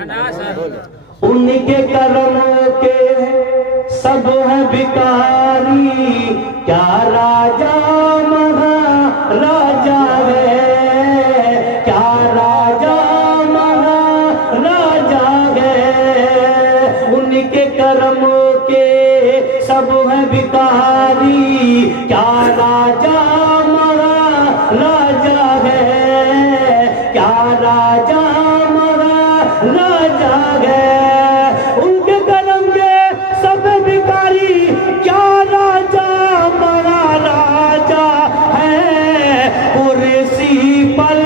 ان کے کرموں کے سب ہے بھکاری، کیا راجا مہاراجا ہے، کیا راجا مہاراجا ہے، ان کے کرموں کے سب ہے بھکاری، کیا راجا مہاراجا ہے، کیا راجا مہاراجا ہے، ان کے کرم کے سب بھکاری، کیا راجا مہاراجا ہے، کرسی پر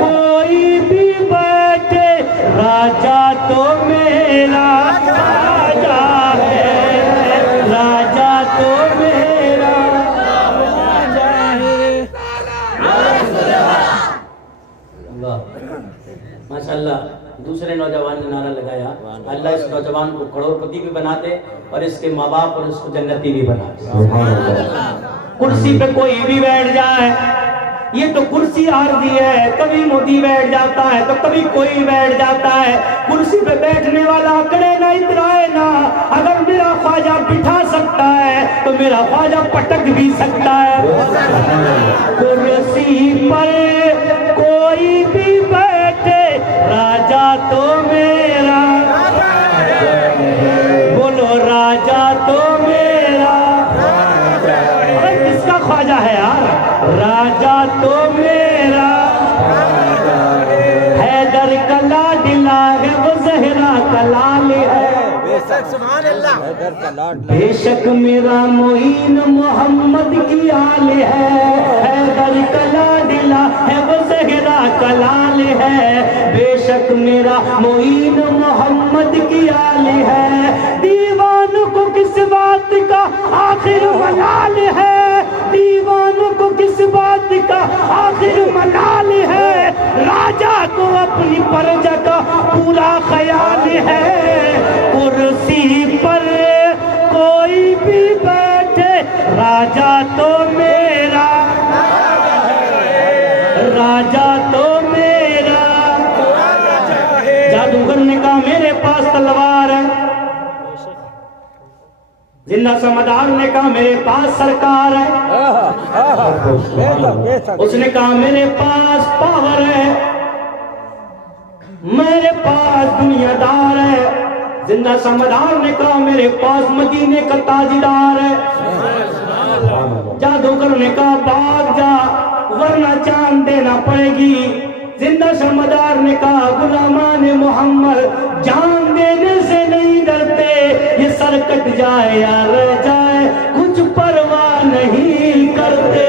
کوئی بھی بیٹھے راجا تو میرا راجا ہے، راجا تو میرا راجا ہے۔ ماشاءاللہ دوسرے نوجوان نے نعرہ لگایا، اللہ اس نوجوان کو کروڑ پتی بھی بنا دے اور اس کے ماں باپ اور اس کو جنتی بھی بنا دے۔ کرسی پہ کوئی بھی بیٹھ جائے، یہ تو کرسی عارضی ہے، کبھی مودی بیٹھ جاتا ہے تو کبھی کوئی بیٹھ جاتا ہے، کرسی پہ بیٹھنے والا اکڑے نہ اترائے نہ، اگر میرا خواجہ بٹھا سکتا ہے تو میرا خواجہ پٹک بھی سکتا ہے۔ کرسی پر کوئی بھی بیٹھے راجا تو میرا، بولو راجا تو میرا، کس کا خواجہ ہے یار؟ راجا تو میرا، حیدر کا لاڈلا ہے وہ زہرا کا لال ہے، بے شک میرا معین محمد کی آل ہے، حیدر کا لاڈلا ہے وہ زہرا کا لال ہے، بے شک میرا معین محمد کی آل ہے، دیوانوں کو کس بات کا آخر ملال ہے، دیوانوں کو کس بات کا آخر ملال ہے، راجا کو اپنی پرجا کا پورا خیال ہے، کرسی پر کوئی بھی بیٹھے راجا تو میرا، راجا تو میرا۔ جادوگر نے کہا میرے پاس تلوار ہے، زندہ سمدار نے کہا میرے پاس سرکار ہے، اس نے کہا میرے پاس پاور ہے، میرے پاس دنیا دار ہے، زندہ سمدار نے کہا میرے پاس مدینے کا تاجدار ہے، جادوگر نے کہا بھاگ جا ورنہ جان دینا پڑے گی، زندہ سمدار نے کہا غلامان محمد جان دینے سے نہیں ڈرتے، یہ سر کٹ جائے یا رہ جائے کچھ پرواہ نہیں کرتے۔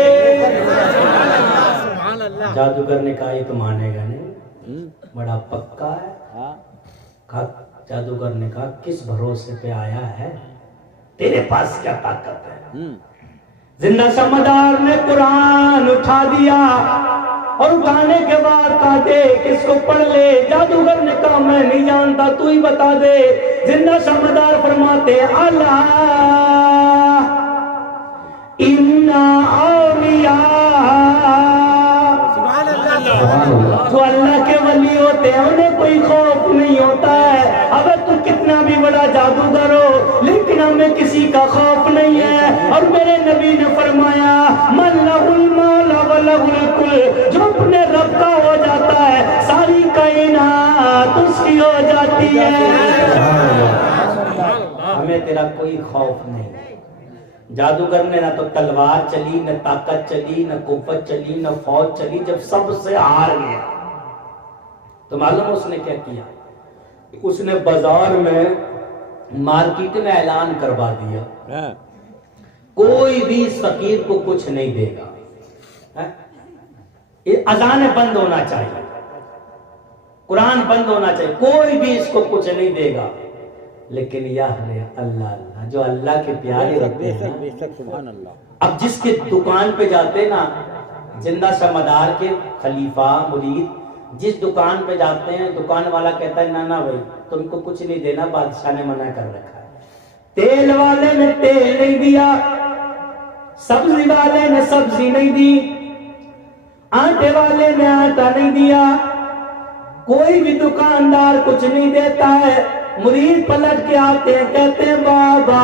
جادوگر نے کہا یہ تو مانے گا نہیں، بڑا پکا ہے۔ جادوگر نے کہا کس بھروسے پہ آیا ہے، تیرے پاس کیا طاقت ہے؟ زندہ سمدار نے قرآن اٹھا دیا اور اٹھانے کے بعد کہا دیکھ اس کو پڑھ لے، جادوگر نے کہا میں نہیں جانتا تو ہی بتا دے، زندہ سمدار فرماتے اللہ انا اولیاء، جو اللہ کے ولی ہوتے ہیں انہیں کوئی خوف نہیں ہوتا ہے، اب تو کتنا بھی بڑا جادوگر ہو لیکن ہمیں کسی کا خوف نہیں ہے، اور میرے نبی نے فرمایا من لہ المولا ولہ الکل، جو اپنے رب کا ہو جاتا ہے ساری کائنات اس کی ہو جاتی ہے، ہمیں تیرا کوئی خوف نہیں۔ جادوگر نے نہ تو تلوار چلی، نہ طاقت چلی، نہ قوت چلی، نہ فوج چلی، جب سب سے ہار گیا تو معلوم اس نے کیا کیا، اس نے بازار میں مارکیٹ میں اعلان کروا دیا کوئی بھی اس فقیر کو کچھ نہیں دے گا، اذان بند ہونا چاہیے، قرآن بند ہونا چاہیے، کوئی بھی اس کو کچھ نہیں دے گا، لیکن یا اللہ اللہ جو اللہ کے پیارے رکھتے ہیں، اب جس کے دکان پہ جاتے نا زندہ سمدار کے خلیفہ مرید، جس دکان پہ جاتے ہیں دکان والا کہتا ہے نانا بھائی تم کو کچھ نہیں دینا، بادشاہ نے منع کر رکھا ہے، تیل والے نے تیل نہیں دیا، سبزی والے نے سبزی نہیں دی، آٹے والے نے آٹا نہیں دیا، کوئی بھی دکاندار کچھ نہیں دیتا ہے، مرید پلٹ کے آتے ہیں، کہتے ہیں بابا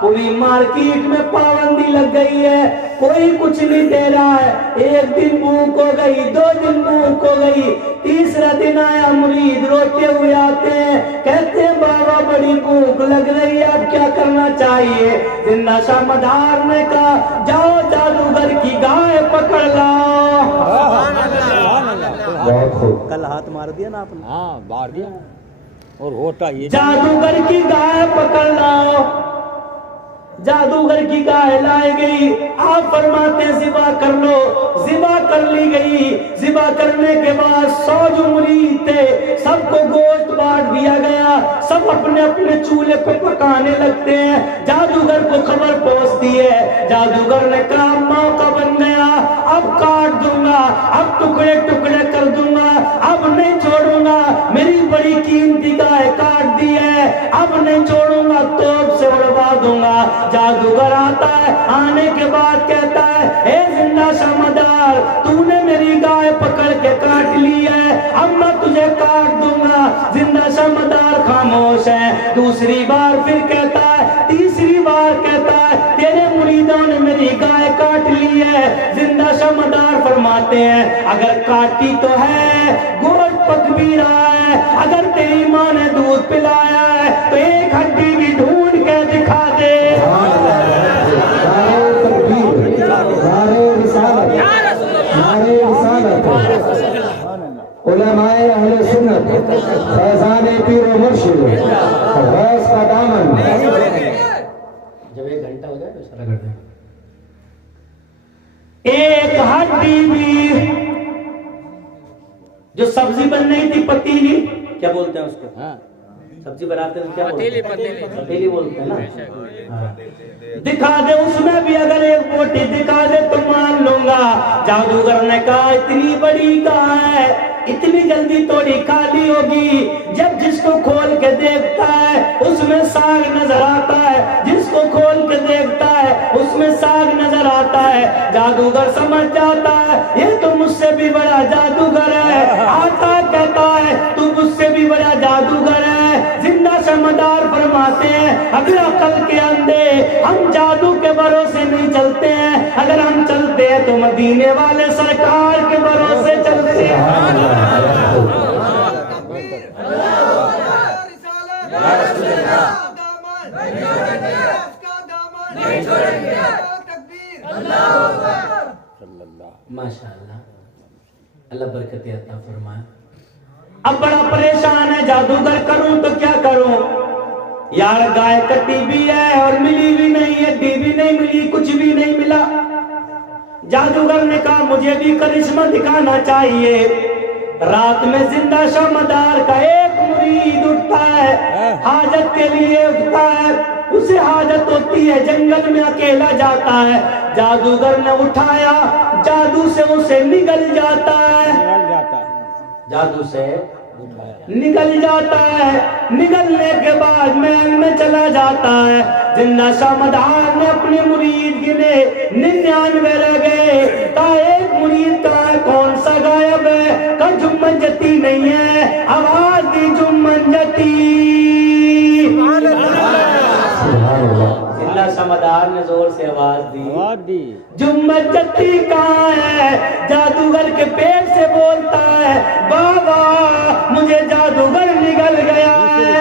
پوری مارکیٹ میں پابندی لگ گئی ہے، کوئی کچھ نہیں دے رہا ہے، ایک دن بھوک ہو گئی، 2 دن بھوک ہو گئی، تیسرا دن آیا، مرید روتے ہوئے آتے ہیں، کہتے ہیں بابا بڑی بھوک لگ رہی ہے، اب کیا کرنا چاہیے؟ زندہ شاہ مدار نے کہا جاؤ جادوگر کی گائے پکڑ لاؤ۔ بہت خوب، کل ہاتھ مار دیا نا آپ نے، ہاں مار دیا، اور ہوتا یہ جادوگر کی گائے پکڑ لاؤ۔ جادوگر کی گائے لائی گئی، آپ فرماتے ہیں ذبح کر لو، ذبح کر لی گئی، ذبح کرنے کے بعد 100 جو مرید تھے سب کو گوشت بانٹ دیا گیا، سب اپنے اپنے چولہے پہ پکانے لگتے ہیں، جادوگر کو خبر پہنچتی ہے، جادوگر نے کہا موقع بن گیا، اب کاٹ دوں گا، اب ٹکڑے ٹکڑے کر دوں گا، اب نہیں چھوڑوں گا، میری بڑی قیمتی گائے کاٹ دی ہے، اب نہیں چھوڑوں گا، توپ سے اڑوا دوں گا۔ جادوگر آتا ہے، آنے کے بعد کہتا ہے اے زندہ شاہ مدار تو نے میری گائے پکڑ کے کاٹ لی ہے، اب میں تجھے کاٹ دوں گا۔ زندہ شاہ مدار خاموش ہے، دوسری بار پھر کہتا ہے، تیسری بار کہتا ہے تیرے مریدوں نے میری گائے کاٹ لی ہے۔ زندہ شاہ مدار فرماتے ہیں اگر کاٹی تو ہے، گوشت پک بھی رہا ہے، اگر تیری ماں نے دودھ پلایا ہے تو ایک ہڈی بھی ڈھونڈ کے دکھا دے۔ علماء اہل سنت، فیضان پیر و مرشد، غوث کا دامن۔ جب 1 گھنٹہ ہو جائے تو اشارہ کر دیں۔ ایک ہڈی بھی، جو سبزی بن رہی تھی پتیلی، کیا بولتے ہیں اس کو؟ سبزی بناتے ہیں کیا بولتے ہیں؟ پتیلی بولتے ہیں نا۔ دکھا دے اس میں بھی، اگر ایک بوٹی دکھا دے تو مان لوں گا۔ جادوگر نے کہا اتنی بڑی گائے ہے، اتنی جلدی توڑی کھالی ہوگی؟ جب جس کو کھول کے دیکھتا ہے اس میں ساگ نظر آتا ہے، جس کو کھول کے دیکھتا ہے اس میں ساگ نظر آتا ہے۔ جادوگر سمجھ جاتا ہے یہ تو مجھ سے بھی بڑا جادوگر ہے، آتا کہتا ہے تو مجھ سے بھی بڑا جادوگر ہے۔ زندہ شاہ مدار فرماتے ہیں اگر عقل کے اندھے ہم جادو کے بھروسے نہیں چلتے ہیں، اگر ہم چلتے ہیں تو مدینے والے سرکار کے بھروسے چلتے ہیں۔ ماشاءاللہ، اللہ برکت عطا فرمائے۔ اب بڑا پریشان ہے جادوگر، کروں تو کیا کروں؟ یار گائے کٹی بھی ہے اور ملی بھی نہیں، ہڈی بھی نہیں ملی، کچھ بھی نہیں ملا۔ جادوگر نے کہا مجھے بھی کرشمہ دکھانا چاہیے۔ رات میں زندہ شاہ مدار کا ایک مرید اٹھتا ہے، حاجت کے لیے اٹھتا ہے، اسے حاجت ہوتی ہے، جنگل میں اکیلا جاتا ہے۔ جادوگر نے اٹھایا، جادو سے اسے نگل جاتا ہے، جادو سے نکل جاتا ہے، نگلنے کے بعد محل میں چلا جاتا ہے۔ زندہ شاہ مدار نے اپنے مرید گنے، 99 رہ گئے، کہا ایک مرید کہاں ہے، کون سا غائب ہے؟ کہا جمن جتی نہیں ہے، آواز دی جمن جتی۔ زندہ شاہ مدار نے زور سے آواز دی، جمن جتی کہاں ہے؟ جادوگر کے پیٹ سے بولتا ہے بابا مجھے جادوگر نگل گیا ہے۔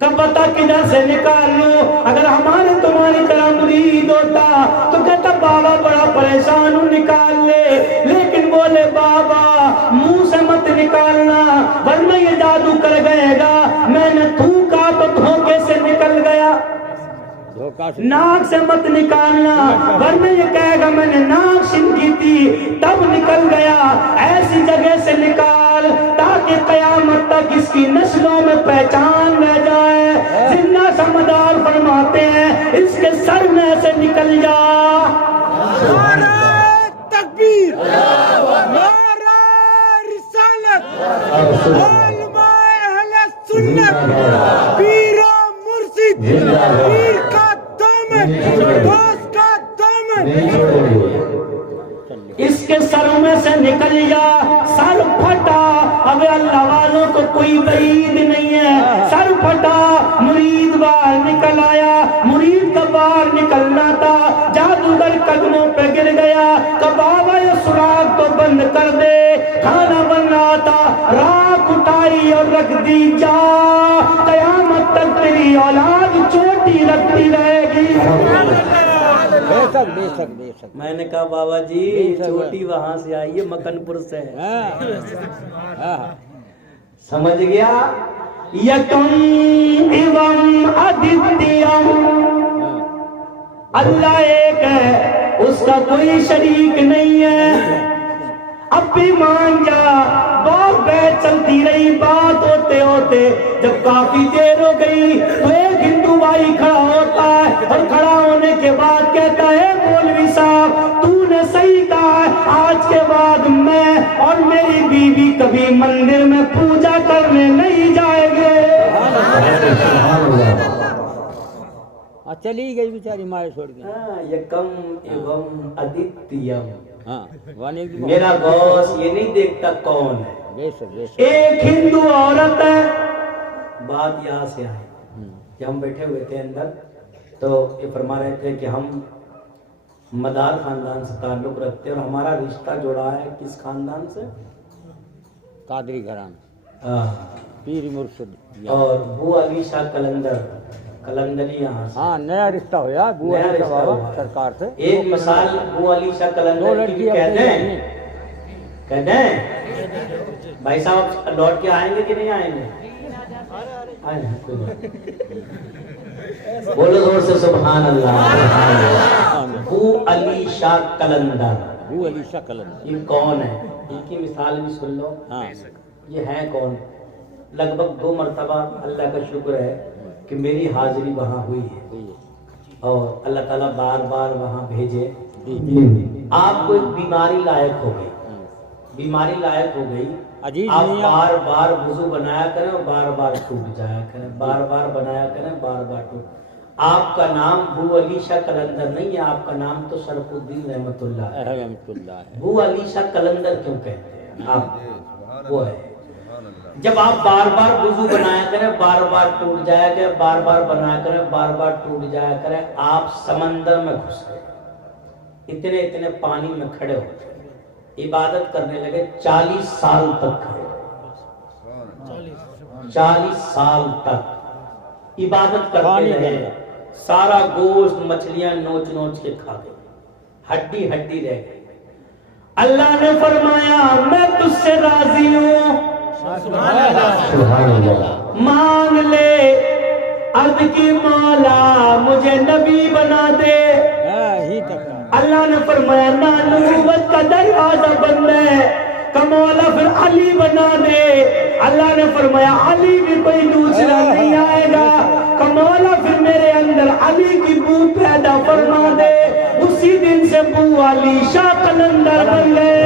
کب پتا کدھر سے نکال لوں؟ اگر ہمارے تمہاری طرح مرید ہوتا تو کہتا بابا بڑا پریشان ہوں، نکال لے، لیکن بولے بابا منہ سے مت نکالنا ورنہ یہ جادو کر گئے گا، میں نے تھوکا تو دھوکے سے نکل گیا۔ ناک سے مت نکالنا ورنہ یہ کہے گا میں نے ناک شنکی تھی تب نکل گیا۔ ایسی جگہ سے نکال تاکہ قیامت تک اس کی نسلوں میں پہچان رہ جائے۔ زندہ شاہ مدار فرماتے ہیں اس کے سر میں سے نکل جا۔ نعرہ تکبیر، نعرہ رسالت، علماء اہل سنت، پیر و مرشد، پیر کا دامن، دوست کا دامن۔ اس کے سر میں سے اب اللہ والوں کو کوئی بعید نہیں ہے. سر پھٹا, مرید باہر نکل آیا. مرید کا باہر نکلنا تھا, جادوگر قدموں پہ گر گیا کہ بابا یہ سراغ تو بند کر دے. کھانا بن رہا تھا, راکھ اٹھائی اور رکھ دی. جا, قیامت تک تیری اولاد چوٹی رکھتی رہے گی. بے شک بے شک بے شک. میں نے کہا بابا جی چوٹی وہاں سے آئی ہے, مکن پور سے ہے. سمجھ گیا. یکم ایوم ادتیم, اللہ ایک ہے, اس کا کوئی شریک نہیں ہے. اب بھی مان جا. بہت بات چلتی رہی, بات ہوتے ہوتے جب کافی دیر ہو گئی تو ایک ہندو بھائی کھڑا ہوتا ہے, اور کھڑا ہونے کے بعد کہتا ہے مولوی صاحب تو نے صحیح کہا ہے, آج کے بعد میں اور میری بیوی کبھی مندر میں پوجا کرنے نہیں جائیں گے. چلی گئی بیچاری مارے چھوڑ گئی. یکم ایوم ادتیم. ہاں میرا باس یہ نہیں دیکھتا کون ہے. بے شک بے شک. ایک ہندو عورت ہے. بات یہاں سے آئی کہ ہم بیٹھے ہوئے تھے اندر, تو یہ فرما رہے تھے کہ ہم مدار خاندان سے تعلق رکھتے ہیں, اور ہمارا رشتہ جوڑا ہے کس خاندان سے؟ قادری گھرانہ, پیر مرشد. اور بو علی شاہ کلندری یہاں سے. ہاں نیا رشتہ ہوا بو علی شاہ بابا سرکار سے. ایک مثال بو علی شاہ دو کلندر کی بھی لڑکی کہتے ہیں بھائی صاحب لوٹ کے آئیں گے کہ نہیں آئیں گے؟ بولو زور سے سبحان اللہ. بو علی شاہ کلندر, بو علی شاہ کلندر یہ کون ہے؟ ان کی مثال بھی سن لو. ہاں یہ ہے کون؟ لگ بھگ 2 مرتبہ اللہ کا شکر ہے کہ میری حاضری وہاں ہوئی ہے, اور اللہ تعالیٰ بار بار وہاں بھیجے. آپ کو ایک بیماری لاحق ہو گئی, بیماری لاحق ہو گئی, آپ بار بار وضو بنایا کریں اور بار بار ٹوٹ جایا کریں, بار بار بنایا کریں, بار بار ٹوٹ. آپ کا نام بو علی شاہ کلندر نہیں ہے, آپ کا نام تو شرف الدین رحمت اللہ ہے. بو علی شاہ کلندر کیوں کہتے ہیں آپ؟ وہ ہے جب آپ بار بار وضو بنایا کریں, بار بار ٹوٹ جایا کریں, بار بار بنایا کریں, بار بار ٹوٹ جایا کریں. آپ سمندر میں گھس گئے, اتنے پانی میں کھڑے ہوتے, عبادت کرنے لگے. 40 سال تک کھڑے, 40 سال تک عبادت کرتے رہے. سارا گوشت مچھلیاں نوچ نوچ کے کھا گئے, ہڈی ہڈی رہ گئی. اللہ نے فرمایا میں تجھ سے راضی ہوں, مانگ لے. عرض کی مولا مجھے نبی بنا دے. اللہ نے فرمایا نہ نبوت کا دروازہ بند ہے, کہ مولا پھر علی بنا دے. اللہ نے فرمایا علی بھی کوئی دوسرا نہیں آئے گا, کہ مولا پھر میرے اندر علی کی بو پیدا فرما دے. اسی دن سے بو علی شاہ کلندر بن گئے.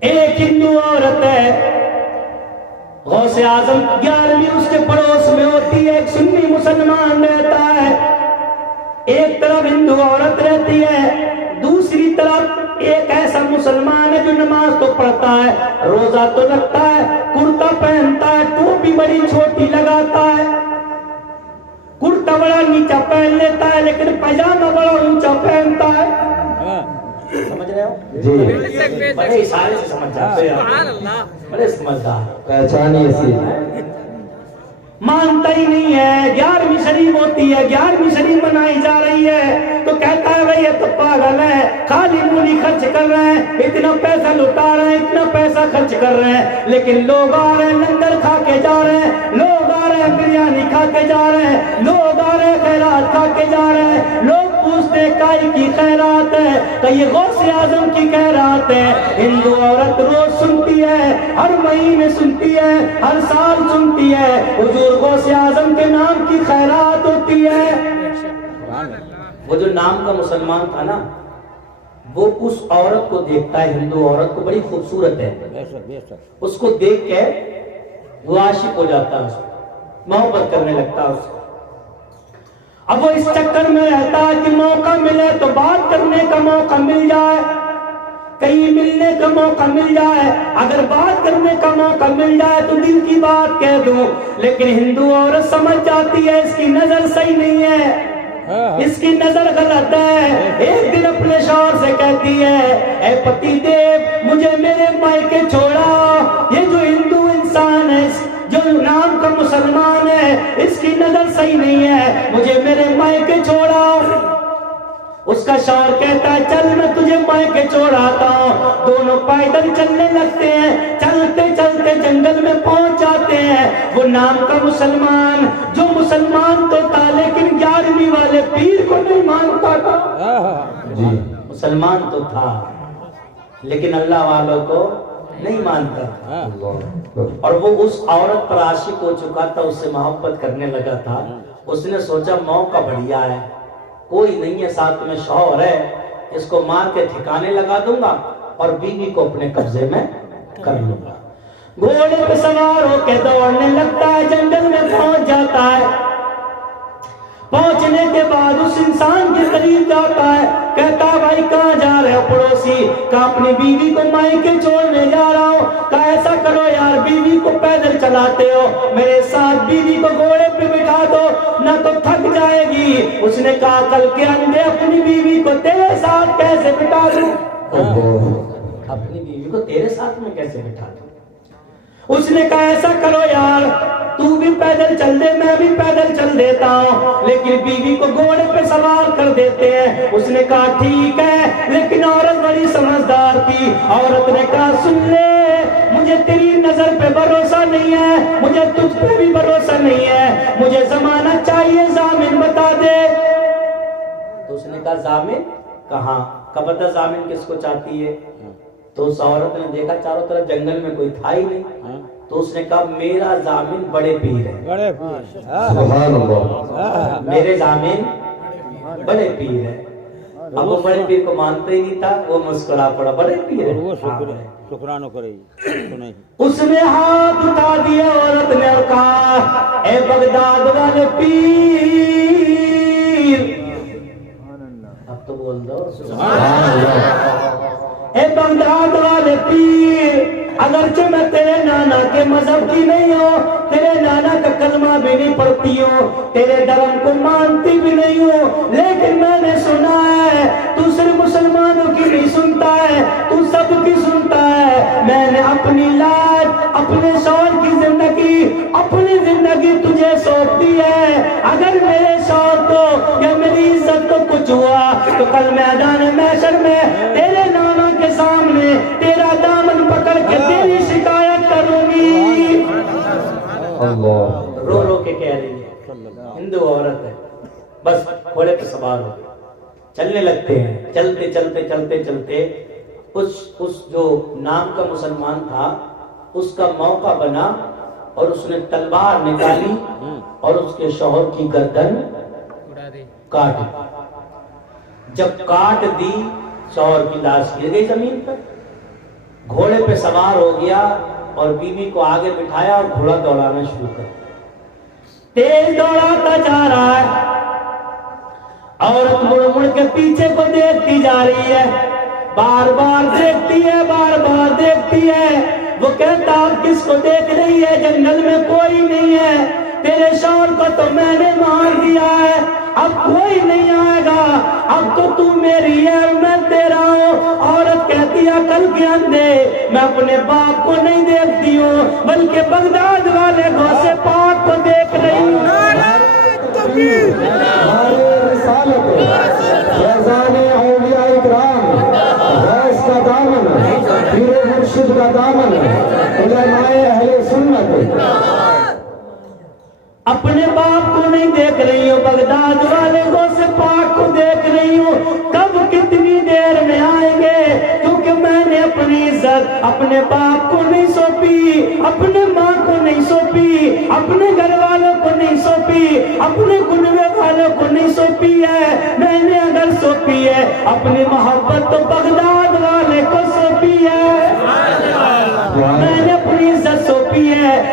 ایک ہندو عورت ہے, غوث اعظم 11ویں اس کے پڑوس میں ہوتی ہے, ایک سنی مسلمان رہتا ہے. ایک طرف ہندو عورت رہتی ہے, دوسری طرف ایک ایسا مسلمان ہے جو نماز تو پڑھتا ہے, روزہ تو رکھتا ہے, کرتا پہنتا ہے, ٹوپی بڑی چھوٹی لگاتا ہے, کرتا بڑا نیچا پہن لیتا ہے, لیکن پاجامہ بڑا اونچا پہنتا ہے. سمجھ رہے ہو؟ جی بڑے اشارے سے سمجھ جاتے ہیں, بڑے سمجھدار. پہچانی ایسی مانتا ہی نہیں ہے. 11ویں شریف ہوتی ہے, 11ویں شریف منائی جا رہی ہے, تو کہتا ہے بھئی یہ تو پاگل ہے, خالی مولی خرچ کر رہے ہیں, اتنا پیسہ لٹا رہے ہیں, اتنا پیسہ خرچ کر رہے ہیں, لیکن لوگ آ رہے ہیں لنگر کھا کے جا رہے ہیں, لوگ آ رہے ہیں بریانی کھا کے جا رہے ہیں, لوگ آ رہے ہیں خیرات کھا کے جا رہے ہیں. لوگ پوچھتے کائی کی خیرات ہے, کہ یہ غوث اعظم کی خیرات ہے. ہندو عورت روز سنتی ہے, ہر مہینے سنتی ہے, ہر سال سنتی ہے, حضور غوث اعظم کے نام کی خیرات ہوتی ہے. وہ جو نام کا مسلمان تھا نا, وہ اس عورت کو دیکھتا ہے, ہندو عورت کو, بڑی خوبصورت ہے, اس کو دیکھ کے وہ عاشق ہو جاتا ہے, اس کو محبت کرنے لگتا ہے اس کو. اب وہ اس چکر میں رہتا ہے کہ موقع موقع ملے تو بات کرنے کا موقع مل جائے، کہیں ملنے کا موقع مل جائے، اگر بات کرنے کا موقع مل جائے تو دل کی بات کہہ دوں، لیکن ہندو عورت سمجھ جاتی ہے اس کی نظر صحیح نہیں ہے، اس کی نظر غلط ہے۔ ایک دن اپنے شوہر سے کہتی ہے اے پتی دیو مجھے میرے مائکے چھوڑا، یہ جو ہندو انسان ہے جو نام کا مسلمان ہے اس کی نظر صحیح نہیں ہے، مجھے میرے مائکے چھوڑا۔ اس کا شوہر کہتا ہے چل میں تجھے مائکے چھوڑاتا ہوں، دونوں پیدل چلنے لگتے ہیں، چلتے چلتے جنگل میں پہنچ جاتے ہیں۔ وہ نام کا مسلمان جو مسلمان تو تھا لیکن 11ویں والے پیر کو نہیں مانتا تھا، جی مسلمان تو تھا لیکن اللہ والوں کو نہیں مانتا تھا، اور وہ اس عورت پر عاشق ہو چکا تھا، اس سے محبت کرنے لگا تھا۔ اس نے سوچا موقع بڑھیا ہے، کوئی نہیں ہے ساتھ میں شوہر ہے، اس کو مار کے ٹھکانے لگا دوں گا اور بیوی کو اپنے قبضے میں کر لوں گا۔ گھوڑے پہ سوار ہو کے دوڑنے لگتا ہے، جنگل میں پہنچ جاتا ہے۔ پہنچنے کے بعد اس انسان کے قریب جاتا ہے، کہتا ہے بھائی کہاں جا رہے ہو پڑوسی؟ کہا اپنی بیوی کو مائکے چھوڑنے جا رہا ہوں۔ کہا ایسا کرو یار بیوی کو پیدل چلاتے ہو، میرے ساتھ بیوی کو گھوڑے پہ بٹھا دو نہ تو تھک جائے گی۔ اس نے کہا کل کے اندھے اپنی بیوی کو تیرے ساتھ کیسے بٹھا دوں، اپنی بیوی کو تیرے ساتھ میں کیسے بٹھا دوں؟ اس نے کہا ایسا کرو یار تو بھی پیدل چل دے میں بھی پیدل چل دیتا ہوں، لیکن بیوی کو گھوڑے پہ سوار کر دیتے ہیں۔ اس نے کہا ٹھیک ہے، لیکن عورت بڑی سمجھدار تھی، عورت نے کہا سن لے مجھے تیری نظر پہ بھروسہ نہیں ہے، مجھے تجھ پہ بھی بھروسہ نہیں ہے، مجھے ضمانت چاہیے، ضامن بتا دے۔ تو اس نے کہا ضامن کہاں؟ کب پتہ ضامن کس کو چاہتی ہے؟ تو اس عورت نے دیکھا چاروں طرف جنگل میں کوئی تھا ہی نہیں، تو اس نے کہا میرا ضامن بڑے پیر ہے، بڑے پیر، سبحان اللہ، میرے ضامن بڑے پیر ہے۔ اب وہ بڑے پیر کو مانتے ہی نہیں تھا، وہ مسکرا پڑا بڑے پیر اور وہ ہے۔ شکرانہ کرے سنیں۔ اس نے ہاتھ اٹھا دیا عورت نے اور کہا اے بغداد والے پیر، اب تو بول دو سبحان اللہ، اے بغداد والے پیر، اگرچہ میں تیرے نانا کے مذہب کی نہیں ہوں، تیرے نانا کا کلمہ بھی نہیں پڑھتی ہوں، تیرے دھرم کو مانتی بھی نہیں ہوں، لیکن میں نے سنا ہے تو صرف مسلمانوں کی نہیں سنتا ہے، تو سب کی سنتا ہے۔ میں نے اپنی لاج، اپنے شوہر کی زندگی، اپنی زندگی تجھے سونپ دی ہے، اگر میرے شوہر کو یا میری عزت کو کچھ ہوا تو کل میدان محشر میں تیرے نانا کے سامنے تیرا دامن پکڑ کے تیری شکایت کروں گی۔ اللہ، رو رو کے کہہ رہی ہے، ہندو عورت ہے، بس گھوڑے پہ سوار ہو گئی، چلنے لگتے ہیں، چلتے چلتے چلتے چلتے اس جو نام کا مسلمان تھا اس کا موقع بنا اور اس نے تلوار نکالی اور اس کے شوہر کی گردن کاٹ دی۔ جب کاٹ دی شوہر کی لاش گر گئی زمین پر، گھوڑے پہ سوار ہو گیا اور بیوی کو آگے بٹھایا اور گھوڑا دوڑانا شروع کر تیز دوڑاتا جا رہا ہے۔ عورت مڑ مڑ کے پیچھے کو دیکھتی جا رہی ہے، بار بار دیکھتی ہے، بار بار دیکھتی ہے۔ وہ کہتا اب کس کو دیکھ رہی ہے، جنگل میں کوئی نہیں ہے، تیرے شوہر کو تو میں نے مار دیا ہے، اب کوئی نہیں آئے گا، اب تو میری ہے اور میں تیرا ہوں۔ عورت کہتی ہے کل کے اندھے میں اپنے باپ کو نہیں دیکھتی ہوں بلکہ بغداد والے غوث پاک کو دیکھ رہی ہوں۔ ہمارے رسالت فیضان اولیاء اکرام، غوث کا دامن، پیر مرشد کا دامن، علماء اہل سنت، اپنے باپ کو نہیں دیکھ رہی ہوں، بغداد والے غوث پاک کو دیکھ رہی ہوں، کب کتنی دیر میں آئیں گے، کیونکہ میں نے اپنی عزت اپنے باپ کو نہیں سونپی، اپنے ماں کو نہیں سونپی، اپنے گھر والوں کو نہیں سونپی، اپنے کنوے والوں کو نہیں سونپی ہے، میں نے اگر سونپی ہے اپنی محبت تو بغداد والے کو سونپی ہے، میں نے اپنی عزت سونپی ہے